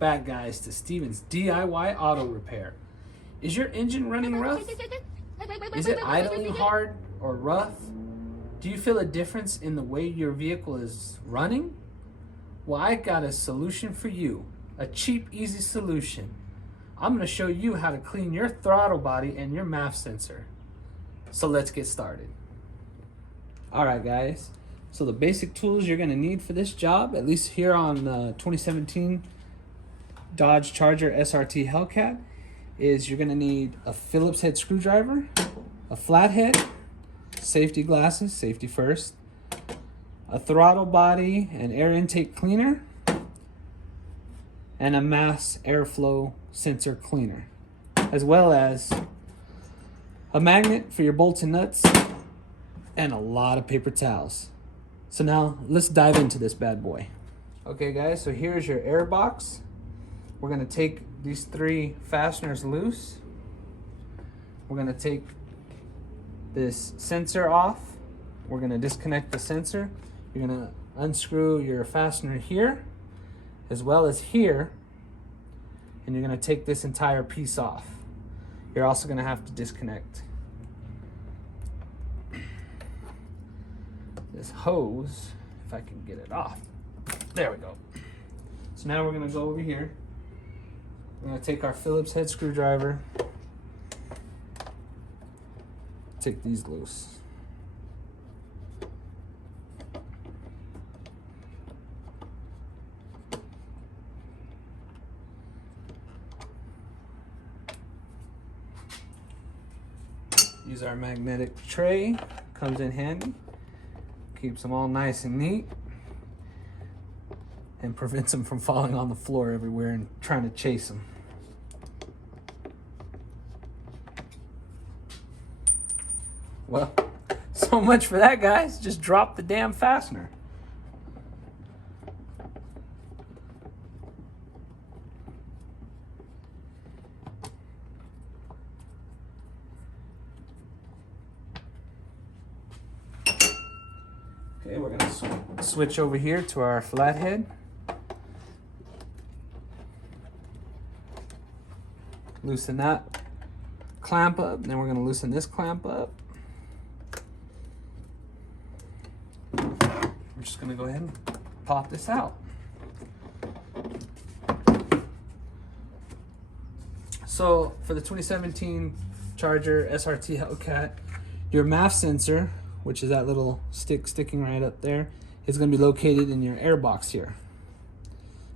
back, guys, to Steven's DIY Auto Repair. Is your engine running rough? Is it idling hard or rough? Do you feel a difference in the way your vehicle is running? Well, I got a solution for you. A cheap, easy solution. I'm going to show you how to clean your throttle body and your Maf sensor. So let's get started. Alright guys, so the basic tools you're going to need for this job, at least here on the 2017 Dodge Charger SRT Hellcat, is you're going to need a Phillips head screwdriver, a flathead, safety glasses, safety first, a throttle body and air intake cleaner, and a mass airflow sensor cleaner, as well as a magnet for your bolts and nuts, and a lot of paper towels. So now let's dive into this bad boy. Okay guys, so here's your air box. We're gonna take these 3 fasteners loose. We're gonna take this sensor off. We're gonna disconnect the sensor. You're gonna unscrew your fastener here, as well as here, and you're gonna take this entire piece off. You're also gonna have to disconnect this hose, if I can get it off. There we go. So now we're gonna go over here. We're gonna take our Phillips head screwdriver, take these loose. Use our magnetic tray, comes in handy, keeps them all nice and neat, and prevents them from falling on the floor everywhere and trying to chase them. Well, so much for that, guys. Just drop the damn fastener. Okay, we're gonna switch over here to our flathead. Loosen that clamp up, then we're gonna loosen this clamp up. We're just gonna go ahead and pop this out. So for the 2017 Charger SRT Hellcat, your Maf sensor, which is that little stick sticking right up there, is going to be located in your air box here.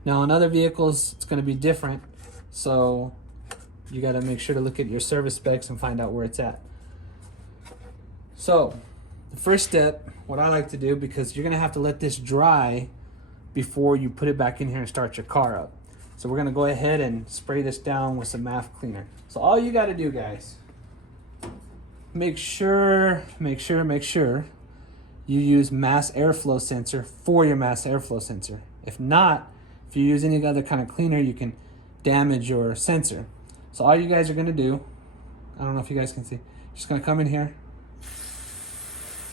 Now on other vehicles it's going to be different, so you got to make sure to look at your service specs and find out where it's at. So the first step, what I like to do, because you're going to have to let this dry before you put it back in here and start your car up. So we're going to go ahead and spray this down with some Maf cleaner. So all you got to do, guys, make sure you use mass airflow sensor for your mass airflow sensor. If not, if you use any other kind of cleaner, you can damage your sensor. So all you guys are gonna do, I don't know if you guys can see, just gonna come in here,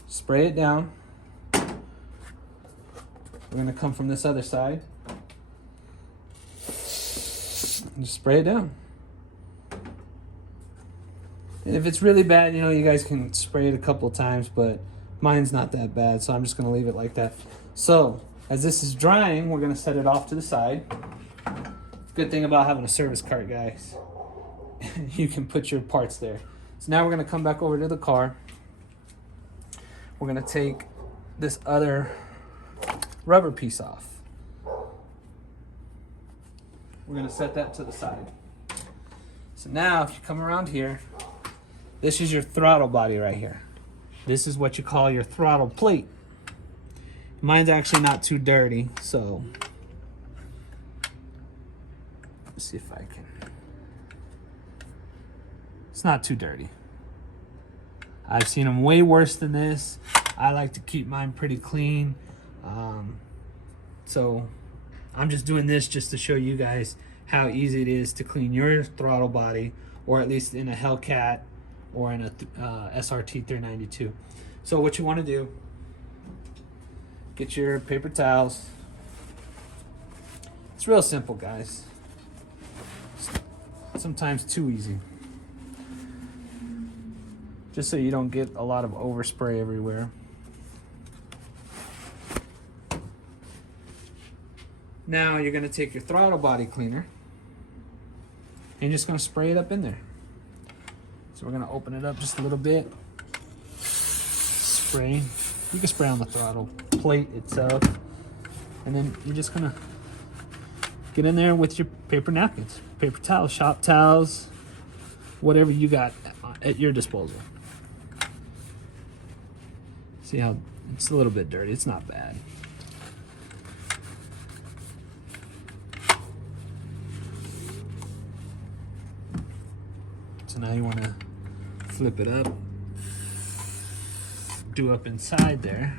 spray it down. We're gonna come from this other side and just spray it down. And if it's really bad, you know, you guys can spray it a couple of times, but mine's not that bad, so I'm just gonna leave it like that. So as this is drying, we're gonna set it off to the side. Good thing about having a service cart, guys, you can put your parts there. So now we're gonna come back over to the car. We're gonna take this other rubber piece off. We're gonna set that to the side. So now if you come around here, this is your throttle body right here. This is what you call your throttle plate. Mine's actually not too dirty, so let's see if I can. It's not too dirty. I've seen them way worse than this. I like to keep mine pretty clean. So I'm just doing this just to show you guys how easy it is to clean your throttle body, or at least in a Hellcat or in a SRT 392. So what you want to do, get your paper towels. It's real simple, guys. sometimes too easy. Just so you don't get a lot of overspray everywhere. Now you're going to take your throttle body cleaner and you're just going to spray it up in there. So we're going to open it up just a little bit. Spray. You can spray on the throttle plate itself. And then you're just going to get in there with your paper napkins, paper towels, shop towels, whatever you got at your disposal. See how it's a little bit dirty. It's not bad. So now you want to flip it up, do up inside there.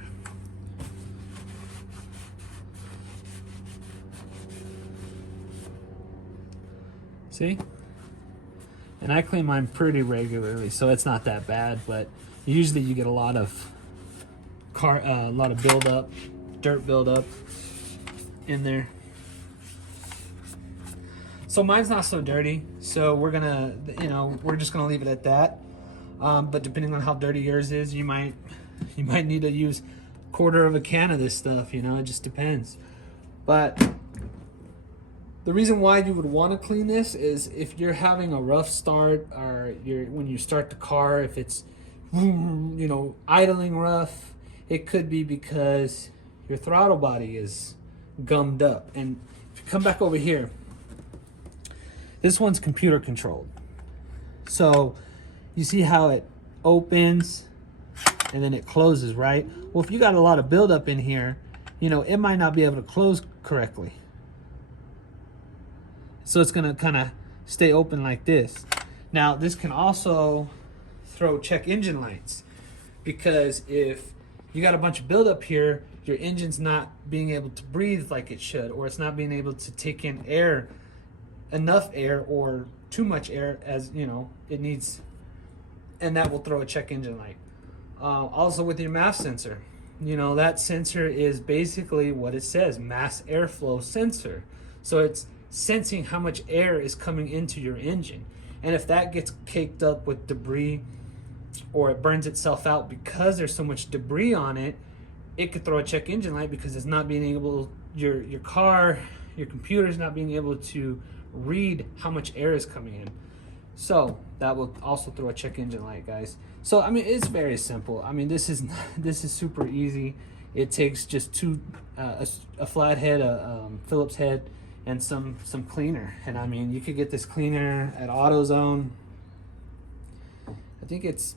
See? And I clean mine pretty regularly, so it's not that bad, but usually you get a lot of buildup, dirt buildup in there. So mine's not so dirty, so we're gonna, we're just gonna leave it at that. But depending on how dirty yours is, you might need to use a quarter of a can of this stuff. It just depends. But the reason why you would want to clean this is if you're having a rough start, or when you start the car, if it's idling rough, it could be because your throttle body is gummed up. And if you come back over here, this one's computer controlled. So you see how it opens and then it closes, right? Well, if you got a lot of buildup in here, it might not be able to close correctly. So it's gonna kind of stay open like this. Now this can also throw check engine lights, because if you got a bunch of buildup here, your engine's not being able to breathe like it should, or it's not being able to take in air, enough air, or too much air as it needs, and that will throw a check engine light. Also with your Maf sensor, that sensor is basically what it says, mass airflow sensor. So it's sensing how much air is coming into your engine, and if that gets caked up with debris, or it burns itself out because there's so much debris on it, it could throw a check engine light, because it's not being able, your computer is not being able to read how much air is coming in. So that will also throw a check engine light, guys. So it's very simple. This is super easy. It takes just a flat head, a Phillips head, and some cleaner. And you could get this cleaner at AutoZone. I think it's,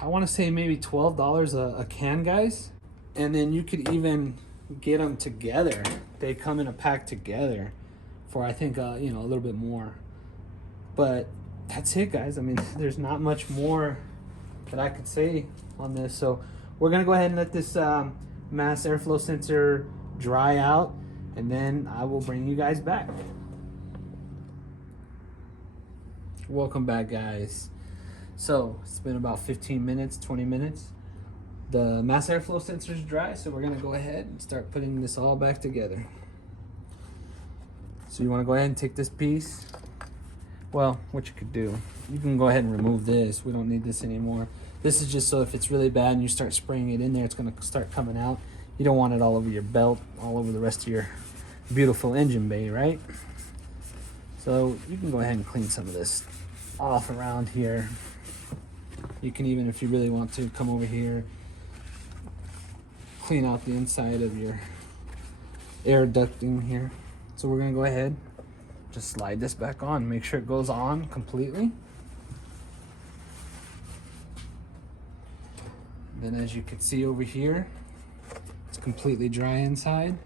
I want to say maybe $12 a can, guys. And then you could even get them together. They come in a pack together for, I think, a little bit more. But that's it, guys. There's not much more that I could say on this. So we're gonna go ahead and let this mass airflow sensor dry out, and then I will bring you guys back. Welcome back, guys. So it's been about 15 minutes, 20 minutes. The mass airflow sensor is dry, so we're gonna go ahead and start putting this all back together. So you wanna go ahead and take this piece. Well, what you could do, you can go ahead and remove this. We don't need this anymore. This is just so if it's really bad and you start spraying it in there, it's gonna start coming out. You don't want it all over your belt, all over the rest of your beautiful engine bay, right? So you can go ahead and clean some of this off around here. You can even, if you really want to, come over here, clean out the inside of your air ducting here. So we're gonna go ahead, just slide this back on, make sure it goes on completely. Then as you can see over here, it's completely dry inside.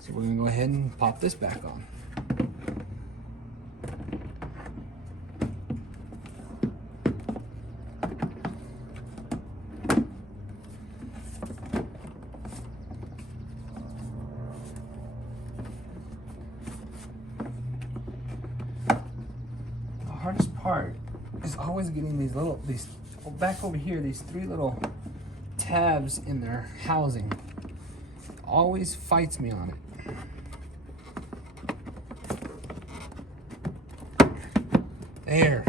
So we're gonna go ahead and pop this back on. The hardest part is always getting these back over here, these three little tabs in their housing. Always fights me on it. There.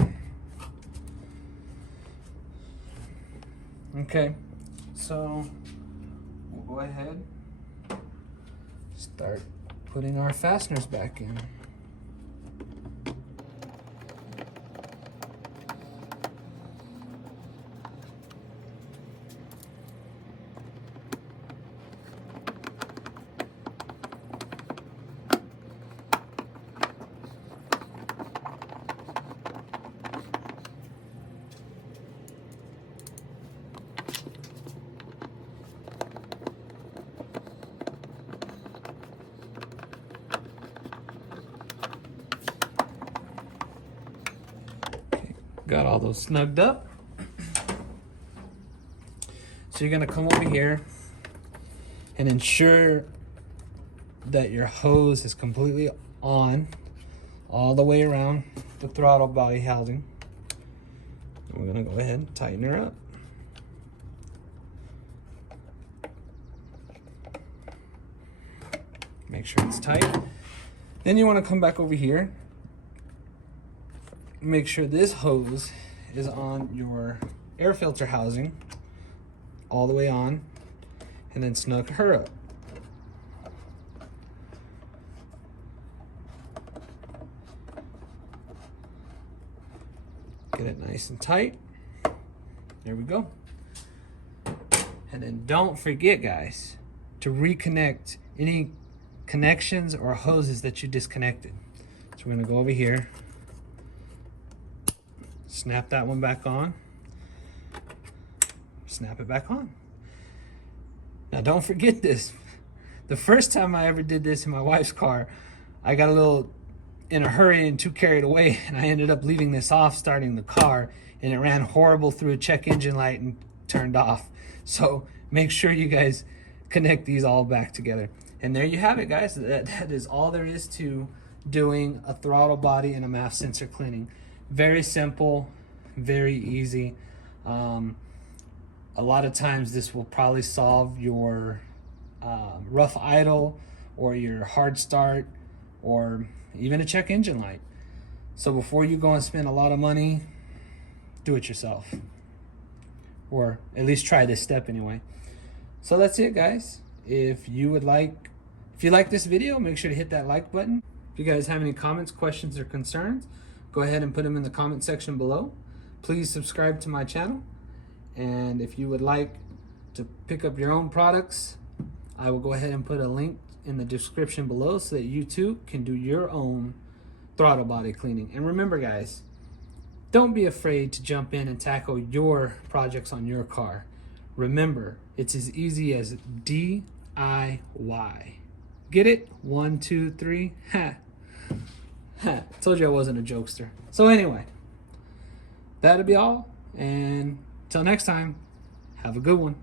Okay, so we'll go ahead, start putting our fasteners back in. Got all those snugged up. So you're gonna come over here and ensure that your hose is completely on all the way around the throttle body housing. And we're gonna go ahead and tighten her up. Make sure it's tight. Then you wanna come back over here. Make sure this hose is on your air filter housing all the way on, and then snug her up. Get it nice and tight. There we go. And then don't forget, guys, to reconnect any connections or hoses that you disconnected. So we're gonna go over here, snap that one back on, snap it back on. Now don't forget this. The first time I ever did this in my wife's car, I got a little in a hurry and too carried away, and I ended up leaving this off starting the car, and it ran horrible through a check engine light and turned off. So make sure you guys connect these all back together. And there you have it, guys. That is all there is to doing a throttle body and a Maf sensor cleaning. Very simple, very easy. A lot of times this will probably solve your rough idle or your hard start or even a check engine light. So before you go and spend a lot of money, do it yourself, or at least try this step anyway. So that's it, guys. If you like this video, make sure to hit that like button. If you guys have any comments, questions, or concerns, go ahead and put them in the comment section below. Please subscribe to my channel. And if you would like to pick up your own products, I will go ahead and put a link in the description below so that you too can do your own throttle body cleaning. And remember, guys, don't be afraid to jump in and tackle your projects on your car. Remember, it's as easy as DIY. Get it? 1, 2, 3. Ha. Ha. Told you I wasn't a jokester. So anyway, that'll be all. And till next time, have a good one.